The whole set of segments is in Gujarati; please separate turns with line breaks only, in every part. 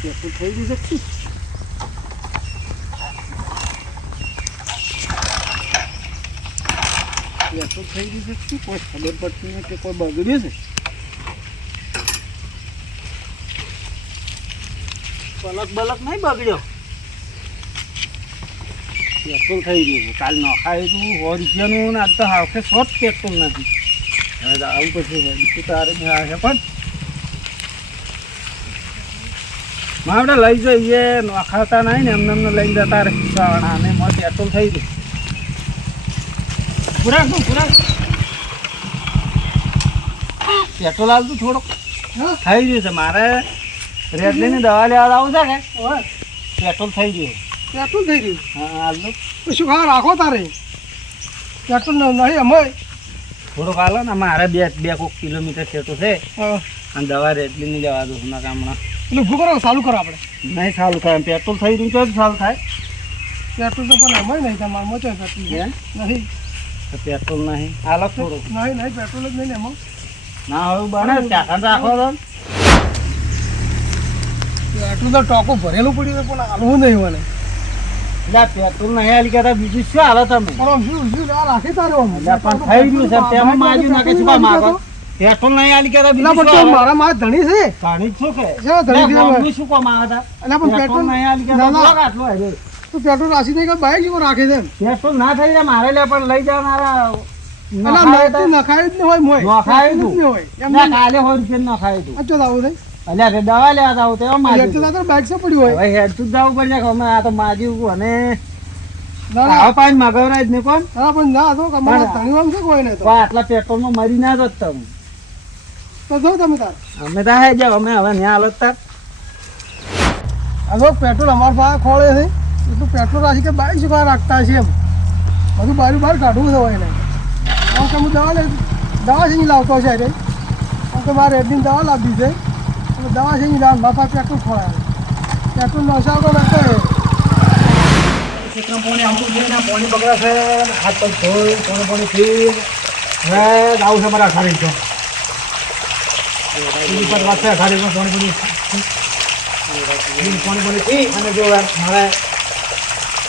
પેટ્રોલ થઈ ગયું છે કે શું? પેટ્રોલ થઈ ગયું શું? કોઈ ખબર પડતી નથી કોઈ બગડ્યું છે પલક બલક નહીં બગડ્યો પેટ્રોલ થઈ ગયું છે કાલ નખાયું તું ને આજ તો હાવખે સો જ પેટ્રોલ નથી આવું પછી બીજું તારે મેં આવે પણ આપણે લઈ જઈએ. નખાતા નહીં ને એમને એમને લઈને જતા રહે. અને એમાં પેટ્રોલ થઈ ગયું. પૂરા શું પૂરા પેટ્રોલ આવતું થોડુંક. થઈ ગયું છે. મારે રેડલીની દવા લેવા આવું છે કે? પેટ્રોલ થઈ ગયું.
પેટ્રોલ થઈ ગયું?
હા હાલ
શું ખા રાખો તારે? પેટ્રોલ નહીં અમે
થોડુંક હાલો ને. મારે બે બે કોક કિલોમીટર થતું છે.
હા.
અને દવા રેડલીની લેવા દઉં છું ના કામમાં
એટલે ઊભું કરો ચાલુ કરો આપણે.
નહીં સારું થાય પેટ્રોલ થઈ રહ્યું છે સારું થાય.
પેટ્રોલ તો પણ અમે નહીં તમારે મોચો પેટ્રોલ નહીં.
પેટ્રોલ નહીં. હાલો થોડુંક.
નહીં નહીં પેટ્રોલ જ નહીં એમાં.
ના હવે બને ચાખણ રાખો તો.
પેટ્રોલ તો ટોકો ભરેલું પડ્યું છે પણ હાલવું નહીં મને.
એટલે પેટ્રોલ નહીં હાલી કહેતા બીજું શું હાલો તમે?
પણ શું શું રાખી તારે?
પણ થઈ ગયું છે તેમાં માજુ નાખે શું કામ પેટ્રોલ નહીં હાલી કહેતા
એટલે પણ તો? મારા માં ધણી છે.
પાણી શું કે
શા ધણી છે
શું કામ આવે
એટલે પણ
પેટ્રોલ
પેટ્રોલ
નહીં
ના,
કહેતા
ના.
આટલું હાલે?
પેટ્રોલ રાશી નહીં કે બાઈક જેવો રાખે છે
પેટ્રોલ ના થઈ જાય મારે લે પણ લઈ
જ
ના, ન તું. દવા લેવા તો
તો બાઈક છે પડ્યું હોય?
હેડ તું જવું પડશે આ તો માજુ અને
ના ના.
આવા પાણી મગાવરાય જ ને કોણ?
ના પણ ના તો
પણ-
ધણી વાંગ છે તો?
આટલા પેટ્રોલમાં મરી ના જત તમે.
તો જો તમે તાર.
અમે તો હે જાવ અમે હવે ન્યા હાલત તાર.
હવે પેટ્રોલ અમાર પાસે ખોળે છે. એટલું પેટ્રોલ રાખી કે બાઈક શું રાખતા છે એમ. બધું બારું બહાર કાઢવું છે હોય એને. આમ કે હું દવા લે દવા છે લાવતો છે અરે આમ કે મારે રેડની દવા લાવવી છે. એટલે દવા છે મારા પાસે પેટ્રોલ ખોળાય. પેટ્રોલ નશાવ તો લગતા
ચિકન પોણી આમતું છે ને પોણી બગડે છે હાથ પગ ધોઈ પોણી પોણી પી હવે આવું છે મારા અઠારી જો પર વાત છે અઠારી પોણી પોણી પોણી પોણી પી અને જો મારે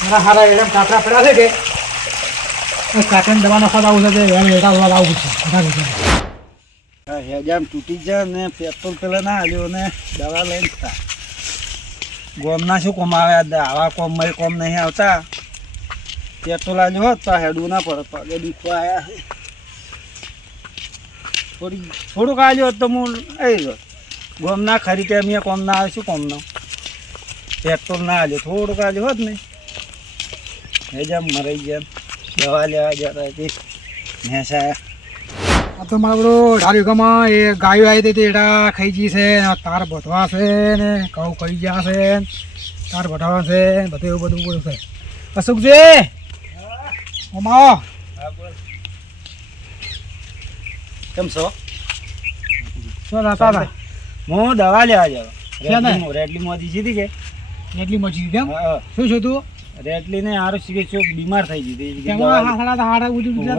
મારા હારા એડમ પડ્યા છે કે દવા નખવા આવું છે એમ એકા દવા તૂટી જાય ને પેટ્રોલ પેલા ના હાલ્યો ને દવા લઈને થા. ગોમના શું કોમ આવે? આવા કોમ મય કોમ નહીં આવતા. પેટ્રોલ આવ્યો હોત તો હેડવું ના પડે પગે દુખવા આવ્યા છે થોડી થોડુંક આવ્યો હોત તો હું આવી ગયો. ગોમ ના ખરી કે અમે કોમ ના આવે શું કોમનો પેટ્રોલ ના આવ્યો થોડુંક આવ્યો હોત ને. એ જેમ મરાઈ જેમ દવા લેવા જતા હતી ભેંસા
આ તો મારા બધો ધાર્યુકામાં એ ગાયો આવી હતી એડા ખાઈ ગઈ છે તાર બધવા છે ને ઘઉં ખાઈ ગયા છે તાર બઢાવા છે બધું એવું બધું બધું છે. અશોકજી ઓમાં
કેમ છો?
શું હતા હતા
હું દવા લેવા જાવ રેડલી મોદી સીધી કે?
રેડલી મોદી કેમ?
હા
શું છું તું?
રેડલી ને હારું શીખે છું બીમાર થઈ ગઈ હતી.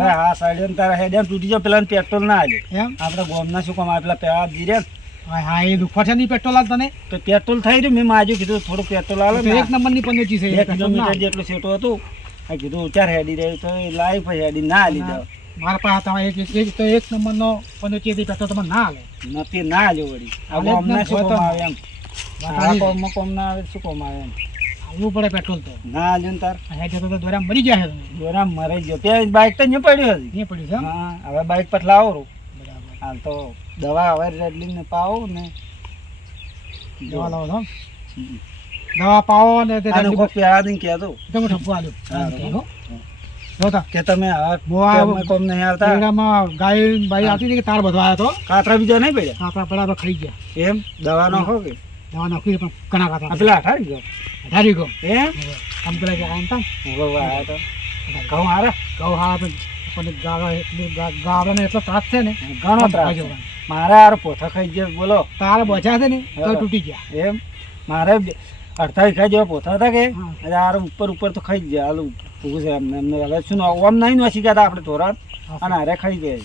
હા સાઈડ તારા હેડ તૂટી જાય પેલા પેટ્રોલ ના આજે
એમ?
આપણે ગોમના શું કામ આપેલા પેલા જીરે
હા હા એ દુખવા છે નહીં પેટ્રોલ હાલ તને?
તો પેટ્રોલ થઈ રહ્યું મેં માજુ કીધું થોડું પેટ્રોલ આવે
એક નંબરની પંચોતેર છે
બે
એ
કિલોમીટર જેટલું સેટો હતું. આ કીધું ચાર હેડી રહ્યું તો લાઈફ હેડી ના લીધા
મારા પાસે તમારે એક એક તો એક નંબરનો પંચોતેર પેટ્રોલ તમે ના આવે
નથી ના આલ્યો વળી. ગોમના
ના
શું કામ આવે એમ. કોમમાં કોમ ના આવે શું કામ આવે એમ.
આવવું પડે પેટ્રોલ તો.
ના આલ્યું તાર.
હેડ જતો તો દોરા મરી જાય
દોરા મરાઈ ગયો. ત્યાં બાઇક તો નહીં પડ્યું હજી.
નહીં પડ્યું છે
હા હવે બાઇક પર લાવો
બરાબર.
હાલ તો દવા હવે રેડલી ને પાવો ને.
દવા લાવો છો દવા પાવો ને તે
પ્યાર નહીં કહેતો
તમે ઠપકો
હા,
હો. જોતા
કે તમે કોમ- નહીં આવતા.
ગાય ભાઈ આવતી હતી કે તાર બધો આવ્યો હતો
કાતરા બીજા નહીં પડ્યા?
કાતરા તો ખાઈ ગયા.
એમ? દવા નાખો કે?
દવા નાખી પણ ઘણા કાતરા
પેલા અઠારી ગયો
ધારી ગયો
એમ?
આમ પેલા કે આમ તા
તો ઘઉં હારા.
ઘઉં હારા પણ એટલું ગાવડાને એટલો ત્રાસ છે ને
ઘણો ત્રાસ. મારે હારો પોથા ખાઈ ગયો બોલો.
તાર બચા છે ને તો તૂટી ગયા.
એમ? મારે અડધા વીઘા જેવા પોથા હતા કે?
હા.
ઉપર ઉપર તો ખાઈ ગયા હાલ. ઊભું છે એમને એમને હવે શું ઓમ નહીં નોસી ગયા આપણે ધોરણ. અને હારે ખાઈ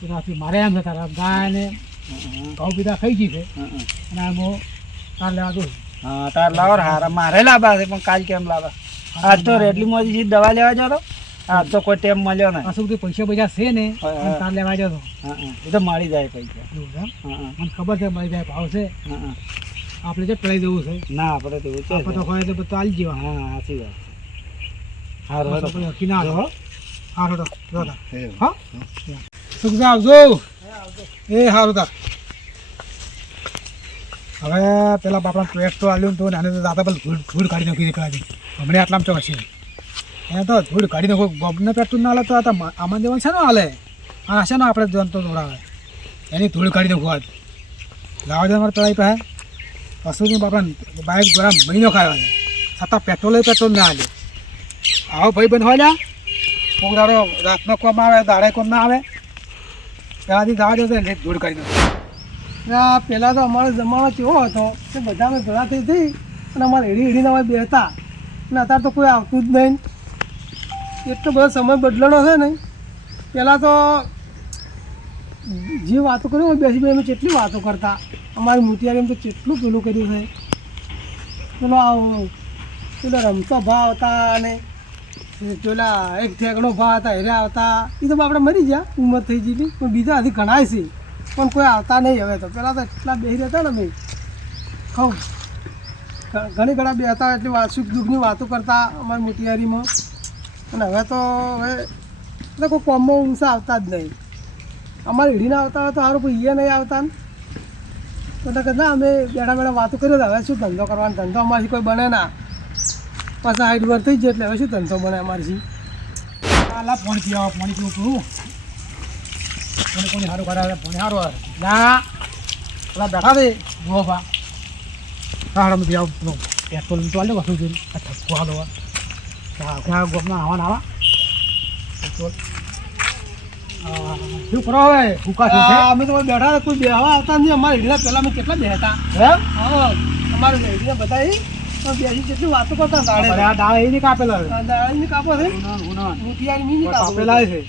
તો મારે એમ છે તારા ગાય ને ઘઉં પીધા ખાઈ ગઈ છે. અને આમાં તાર લેવા દો
હા તાર લાવો હારા મારે લાવવા છે પણ કાલ કેમ લાવવા? આજ તો રેડલી મોદી દવા લેવા જતો આજ તો કોઈ ટેમ મળ્યો ને
પાછું બધું પૈસા પૈસા છે ને તાર લેવા જતો.
એ તો મળી જાય પૈસા.
એવું. મને ખબર છે મળી જાય ભાવ છે. આપણે જે ટળી દેવું છે.
ના આપણે તો એવું છે
આપણે તો હોય એટલે બધું આલી જેવા
હા સાચી વાત
સુખદા આવજો. એ સારું તાર હવે પેલા બાપડા પેટ તો આવ્યું તો નાને તો દાદા પેલા ધૂળ ધૂળ કાઢી નાખી નીકળાવી હમણાં આટલામાં ચોક છે એને તો ધૂળ કાઢી નાખો. ગોબને પેટું ના હાલે તો તો આમાં જવાનું છે ને હાલે? આ હશે ને આપણે જનતો દોડાવે? એની ધૂળ કાઢી નાખો આજ. લાવા જવા મારે પેલા પાસે. પશુની બાપડા બાઇક દ્વારા મહિનો ખાવા છે. છતાં પેટ્રોલે પેટ્રોલ ના હાલે. આવો ભાઈ બંધ હોય કોક દાડો રાતનો કોમ આવે, દાડે કોમ ના આવે. પેલાથી દાડ દો તો એટલે દૂર કરી
આ પહેલાં તો અમારો જમાનો કેવો હતો કે બધા અમે ભેળા થઈ થઈ અને અમારે એડી એડીને અમે બેસતા અને અત્યારે તો કોઈ આવતું જ નહીં. એટલો બધો સમય બદલાનો છે ને. પહેલાં તો જે વાતો કરી બેસી બેસી અમે કેટલી વાતો કરતા. અમારી મોતિયારી તો કેટલું પેલું કર્યું છે. પેલો આવો, પેલો રમતો ભાવ હતા અને પેલા એક ઠેકડો ભાવ હતા હેરે આવતા. એ તો આપણે મરી ગયા, ઉંમર થઈ ગઈ પણ બીજા હજી ઘણા છે. પણ કોઈ આવતા નહીં હવે તો. પહેલાં તો એટલા બેસી રહેતા ને અમે. ખાઉં ઘણી ઘણા બે હતા એટલી સુખ દુઃખની વાતો કરતા અમારી મોતિયારીમાં અને હવે તો હવે એટલે કોઈ કોમમાં ઊંચા આવતા જ નહીં. અમારે હીડીના આવતા હોય તો સારું કોઈ એ નહીં આવતા ને. તો ના, અમે બેઠા બેઠા વાતો કરીએ હવે શું ધંધો કરવાનો? ધંધો અમારી કોઈ બને ના. પાછા હાઈટ વાર થઈ જાય એટલે હવે શું ધંધો બને અમારી
આલા પાણી પીવા પાણી પીવું પૂરું કોને કોને સારું ખરા પાણી સારું આવે. ના પેલા બેઠા દે જુઓ બા. સારા હાડો પીવા પેલો પેટ્રોલ તો આલે કશું જોઈ. આ ઠપકો હાલો હા. ક્યાં ગોપના આવા પેટ્રોલ. શું કરો હવે? ભૂકા છે
અમે તો બેઠા કોઈ બેહવા આવતા નહીં. અમારે હીડીના પહેલાં અમે કેટલા બેહતા?
એમ
હા અમારે હીડીના બધા બેસી વાતો કરતા દાડે
આ દાળ એ નહીં કાપેલા
કાપો છે
છે.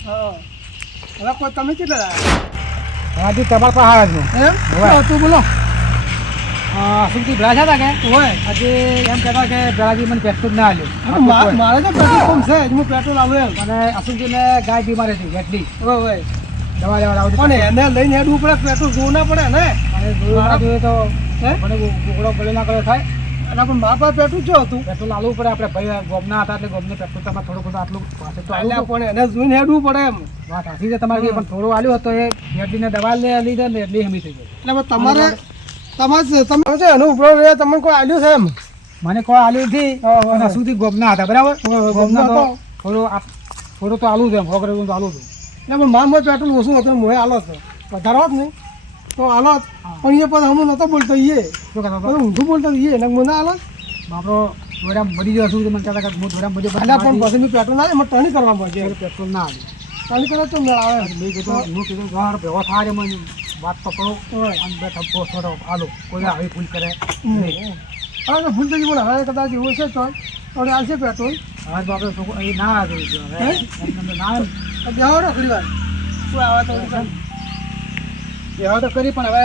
હવે કોઈ તમે કેટલા લાયા?
આજે તમારા આવ્યા છે
એમ તું બોલો
સુખથી ભેળા કે
હોય
આજે એમ કહેતા કે ભેળાજી મને પેટ્રોલ ના
હવે મારે તો પેટ્રોલ પંપ છે હું પેટ્રોલ આવું એમ
અને ગાય બીમાર હતી એટલી
હોય હોય
દવા લેવા આવતી
પણ એને લઈને હેડવું પડે પેટ્રોલ જોવું ના પડે ને
અને જોયું ના જોઈએ તો
હે
મને ગોગડો ગળે ના ગળે થાય
અને પણ મા બાપ પેટ્રોલ જો હતું.
પેટ્રોલ આલવું પડે આપણે ભાઈ ગોમના હતા એટલે ગોમને પેટ્રોલ તમારે થોડું બધું આટલું પાસે તો આલવું
પણ એને જોઈને હેડવું પડે એમ.
વાત સાચી છે તમારી પણ થોડું આલ્યું હતું એ એટલીને દવા લે લીધે ને એટલી હમી થઈ ગઈ.
એટલે તમારે તમારે તમે છે એનો ઉપરો રહે તમને કોઈ આલ્યું છે એમ?
મને કોઈ આલ્યું નથી. સુધી ગોમના હતા બરાબર? ગોમના તો થોડું થોડું તો આલું છે એમ હોગરે તો આલું હતું
એટલે પણ મારમાં પેટ્રોલ ઓછું હતું મોએ આલો છે. વધારો જ ને તો આલો જ. પણ એ પછી હું નતો બોલતો એ ઊંધું બોલતો એ એને મને આલો જ.
બાપરો ધોરામ મરી ગયો છું મને કહેતા કે હું ધોરામ મરી
એટલે પણ પછી મેં પેટ્રોલ ના એમાં ટર્નિંગ કરવા પડશે
પેટ્રોલ ના આવે
ટર્નિંગ કરવા તો મેળ આવે.
મેં કીધું હું કીધું ઘર ભેગો થાય મને. વાત તો કરો.
હોય.
અને બે ઠપકો થોડો હાલો કોઈ આવી ભૂલ કરે. હા
હવે તો ભૂલ થઈ પણ હવે કદાચ એવું છે તો હવે આવશે પેટ્રોલ.
હવે બાપરો છોકરો એ ના આવે ના.
બેહો રખડી વાર શું આવે તો?
હવે તો કરી પણ હવે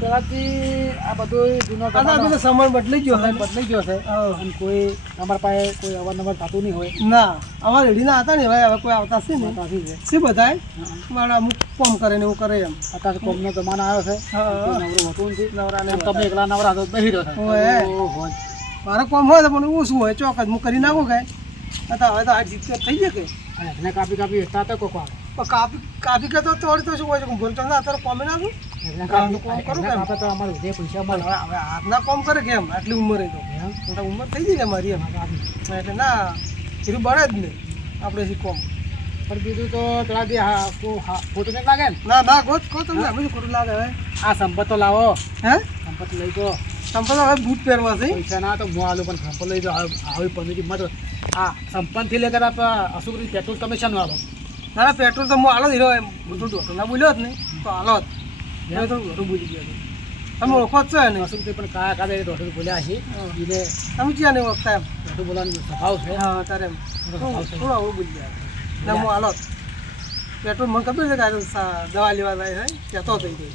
પેલાથી આ બધું જૂનો.
આ બધો સમય બદલાઈ ગયો છે.
બદલાઈ ગયો છે. અને કોઈ તમારા પાસે કોઈ અવારનવાર થતું નહીં હોય.
ના અમારે રેડીના હતા ને હવે હવે કોઈ આવતા છે ને શું બધાય?
હા.
મારા અમુક કોમ કરે ને એવું કરે એમ.
અત્યારે કોમનો જમાનો આવ્યો છે.
હા,
નવરું હોતું નથી.
નવરા ને
તમે એકલા નવરા તો બેસી રહ્યો છે.
મારે કોમ હોય તો પણ ઓછું હોય? ચોક્કસ હું કરી નાખું કે હવે તો આઠ જીત થઈ જાય કે?
એને કાપી કાપી હતા તો કોકો આવે
કાપી કાપી કે તો તોડી તો શું હોય છે? બોલતો ના અત્યારે કોમે તો કોમ કરું કેમ?
તો અમારે પૈસા મળે.
હવે હાથના કોમ કરે કેમ? આટલી ઉંમરે તો. ઉંમર થઈ ગઈ ને મારી એમ. એટલે ના એનું બળે જ નહીં આપણે શી કોમ.
પણ બીજું તો હા હા, ખોટું નહીં લાગે ને?
ના ના ગોત કહો તમને અમે ખોટું લાગે હવે.
આ સંપત તો લાવો.
હે?
સંપત લઈ દો
તમે તો હવે બૂટ પહેરવા છે.
પૈસા ના તો હું આલું પણ સંપત લઈ જો આવી પંદર મત આ સંપન્નથી લેकर આપ અશુકરી પેટ્રોલ તમે વાળો
ના ના પેટ્રોલ તો હું હાલો એમ. બધું દોઢો ના બોલ્યો જ નહીં તો હાલો જ મેં તો દોઢું બોલી ગયો તમે ઓળખો જ છો ને
અશુકરી પણ કયા કાદે દોઢ બોલ્યા છે. એટલે
તમે ક્યાં નહીં ઓળખતા એમ?
દોઢું બોલવાનો સ્વભાવ છે.
હા તારે એમ.
થોડો
થોડું આવું બોલી ગયા ના હું હાલો પેટ્રોલ મને ખબર છે કે દવા લેવા જાય છે કહેતો થઈ ગઈ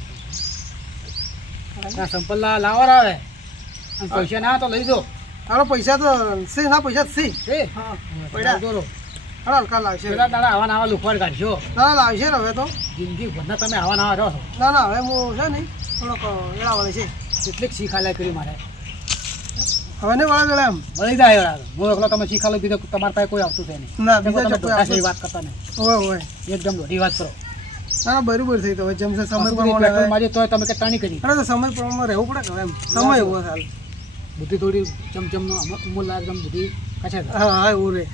સંપલના લાવર આવે. પૈસા ના તો લઈ દો
તારો પૈસા તો છે ના પૈસા છે. હા.
પડ્યા.
હાલો હલકા લાવશે.
પેલા દાડા આવા નાવા લુખવાડ કાઢશો.
ના લાવશે ને હવે તો.
જિંદગી ભરના તમે આવા નાવા રહો છો.
ના ના હવે હું છે ને થોડોક વેળા વળે છે.
કેટલીક શીખાલાય કરી મારે.
હવે ને વળે વેળા એમ?
વળી જાય. હું એકલો તમે શીખાલો બીજો તમારા પાસે કોઈ આવતું છે નહીં.
ના બીજા
વાત કરતા નહીં. એકદમ દોઢી વાત કરો.
ના ના બરોબર થઈ તો હવે જેમ છે સમય પ્રમાણે
મારી તોય તમે કે ટાણી કરી.
અરે તો સમય પ્રમાણે રહેવું પડે કે એમ? સમય એવો હાલ.
બુદ્ધિ થોડી ચમચમ નો અમૂલ લાગ એકદમ બુદ્ધિ કશે
હા હા એવું રે.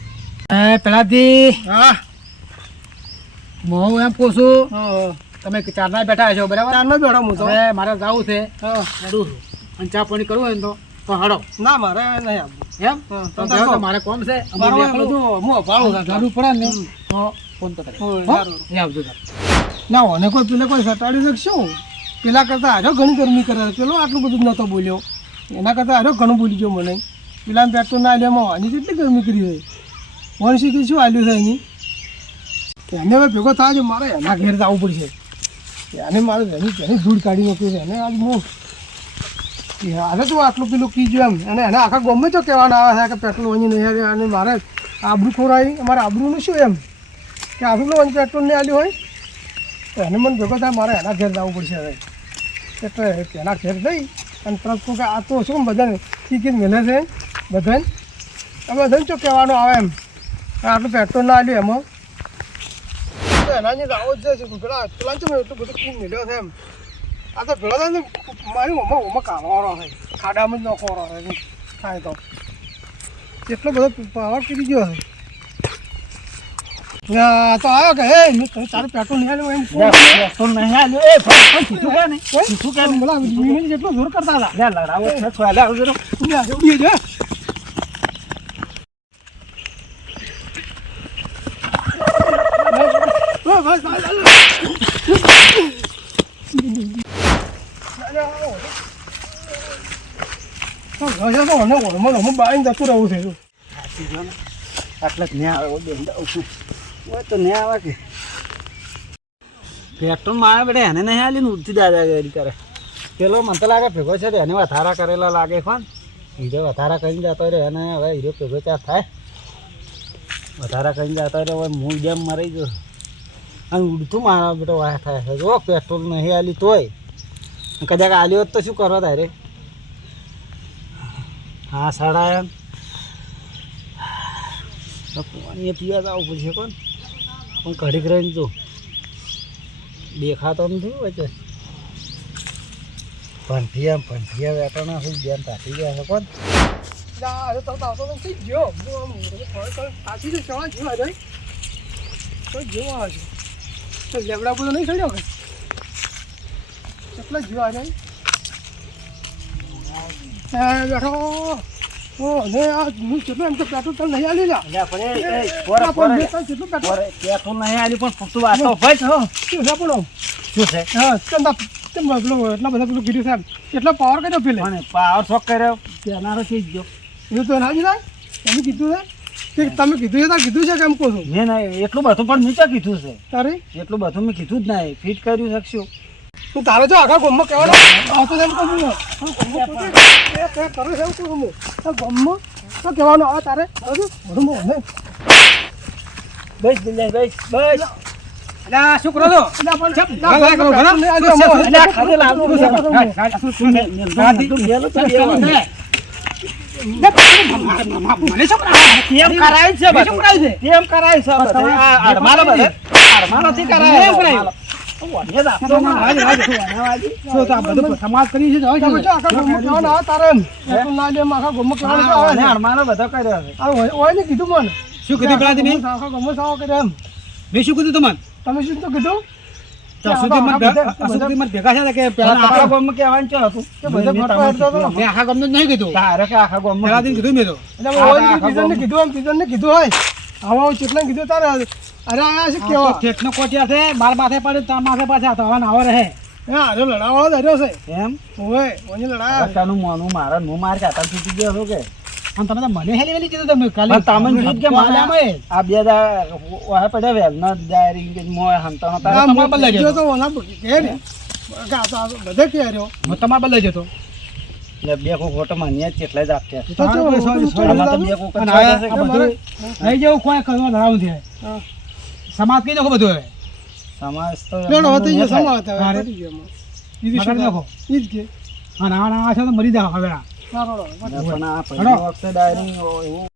એ પેલાથી.
હા.
હું એમ કહું છું. તમે ચારના બેઠા છો બરાબર?
ચારનો બેડો હું તો.
મારે જવું છે.
હા.
અને ચા પાણી કરવું હોય તો તો હડો
ના મારે નહીં આપવું
એમ?
હા,
તો
તો
જાઓ.
તો
તો મારે કોમ છે.
મારો
અમારે
આ
એકલું
બધું હું અભાળું
જરૂર પડે ને તો ફોન તો કરે
હોય,
હો?
સારું.
એ આવજો
ના ઓને કોઈ પેલા કોઈ સટાડી શકશું પેલા કરતા આજો ઘણી ગરમી કરે પેલો આટલું બધું નતો બોલ્યો. એના કરતા આજો ઘણું બોલી ગયો મને. પેલા પેટ્રોલ ના આલ્યામાં આની કેટલી ગરમી કરી હોય. વન સીટી શું આલ્યું છે એની? એને હવે ભેગો થાય છે મારે એના ઘેર જવું પડશે. એને મારે એની એની ધૂળ કાઢી નાખ્યું છે. એને આજ હું હવે તું આટલું પેલું કીધું એમ. અને એને આખા ગમે તો કહેવાના આવે છે કે પેટ્રોલ વણી નહીં આવે. અને મારે આબરૂ ખોરાય અમારે આબરૂનું શું એમ? કે આટલું વણી પેટ્રોલ નહીં આવ્યું હોય? તો એને મને ભેગો થાય, મારે એના ઘેર જવું પડશે હવે. એટલે એના ઘેર જઈ અને તરત કહું કે આ તો શું બધાને ટિકિટ મેલે છે, બધાને બધાને શું કહેવાનું આવે એમ. આટલું પેટ્રોલ ના આલ્યું એમાં. તો એના જ છે પેલા પેલા છે એટલું બધું ખૂબ મળ્યો છે એમ. આ તો પેલા થાય મારી કાઢવાનો છે. ખાડામાં જ નખવાનો છે થાય તો. એટલો બધો પાવર કરી ગયો છે. તો આવ્યો કે હે તારું પેટ્રોલ નહીં એમ
પેટ્રોલ નહીં આલ્યું. એ કીધું કે નહીં? કીધું કે
બોલા જેટલો જોર કરતા હતા.
લડાવો છે, છો, લે, આવજો. રો.
ઉડી આજે ઉડી જાય બસ, બસ, બસ, બસ. તો ઘરે તો મને ઓળમાં ને ઓળમાં બાળીને જતું રહેવું છે
સાચી જો ને. આટલે જ ન્યા આવે, બેન દઉં છું. ઓય તો ન્યા આવે કે પેટ્રોલ મારે બેટા એને નહીં ને ઉડતી દાદાગીરી કરે પેલો મને તો લાગે ભેગો છે એને વધારા કરેલા લાગે કોણ હીરો વધારા કરીને જતો રહ્યો અને હવે હીરો ભેગો ત્યાં થાય વધારા કરીને જતો રહ્યો હવે હું જેમ મરી ગયો અને ઉડતું મારા બેટો વાહ થાય છે. જો, પેટ્રોલ નહીં આલી તોય. કદાચ આલ્યો તો શું કરો તારે? હા, સાડા પાણી પીવા જાવ પડશે કોણ? પણ ઘડીક રહીને જો દેખાતો નથી વચ્ચે પંથિયા પંથિયા વેટાણા શું બેન તાતી ગયા છે કોણ?
તો તો તો થઈ ગયો હું આમ થોડો થોડો પાછી તો લેબડા બધો નહીં ચડ્યો કે કેટલા જીવા જાય બેઠો. ઓ ને આ હું કેટલું એમ તો પેટ્રોલ તલ નહીં આલી લા.
પણ
પણ પેટ્રોલ
નહીં પણ વાતો ભાઈ
શું છે આપણો
શું છે?
હા ચંદા તેમ પેલું એટલા બધા પેલું કીધું સાહેબ એટલો પાવર કર્યો પેલે.
પણ પાવર શોક કર્યો. પેલાનો થઈ ગયો.
એવું તો ના તમે કીધું છે? કે તમે કીધું છે તાર કીધું છે કેમ કહું છું
મેં ના એટલું બધું પણ નીચે કીધું છે
તારે
એટલું બધું મેં કીધું જ ના ફિટ કર્યું શકશું
તું તારે જો આખા ગોમમાં કહેવાનો આવતો તેમ કહું છું હું તે કરે છે કહું હું આ ગોમમાં તો કહેવાનું આવે તારે બધું બધું
બસ દિલ્હી બસ બસ
અલ્યા, શું કરો છો
એટલે પણ
ચપ,
ના,
ના, કરો,
અમારે.
અલ્યા, ખાલી લાવવું છે.
મને શું કરાવે?
કેમ કરાય છે
મેં શું કરાવ્યું છે?
કેમ કરાય છે બધું? આ અડમાલો બધે? અડમાલોથી કરાય
કેમ કરાયું? બધું
તમે
બધો કર્યો
શું કીધું
કર્યો
તમને
તમે શું કીધું
બાર માથે પડે તાર માથે પાછા તો હવે નાવો રહે.
લડાવો ધર્યો છે.
એમ?
હોય ઓને મારા
નું મોનું મારે કાતા છૂટી ગયો કે?
અને તમે તો મને હેલી વેલી કીધું તમે કાલે.
પણ કીધું કે મારે આ? બે દા વાહે પડ્યા વેલનો ડાયરી કે મોય હંતાનો તારે.
ના,
તમારે
મોં
બદલાઈ
ગયો
ગયો.
તો ઓના કે ને? આ બધે કે રહ્યો
હું તમારે બદલાઈ જતો.
બે કોક ફોટો માન્યા કેટલા જ આપતા
તો
હા?
બે કોક
જેવું કોઈ કરવા ધરાવું છે સમાજ કઈ નાખો બધું હવે?
સમાજ તો
હવે, કે.
છે તો મરી જાવ હવે
પણ આ. પહેલી વખતે ડાયરી એવું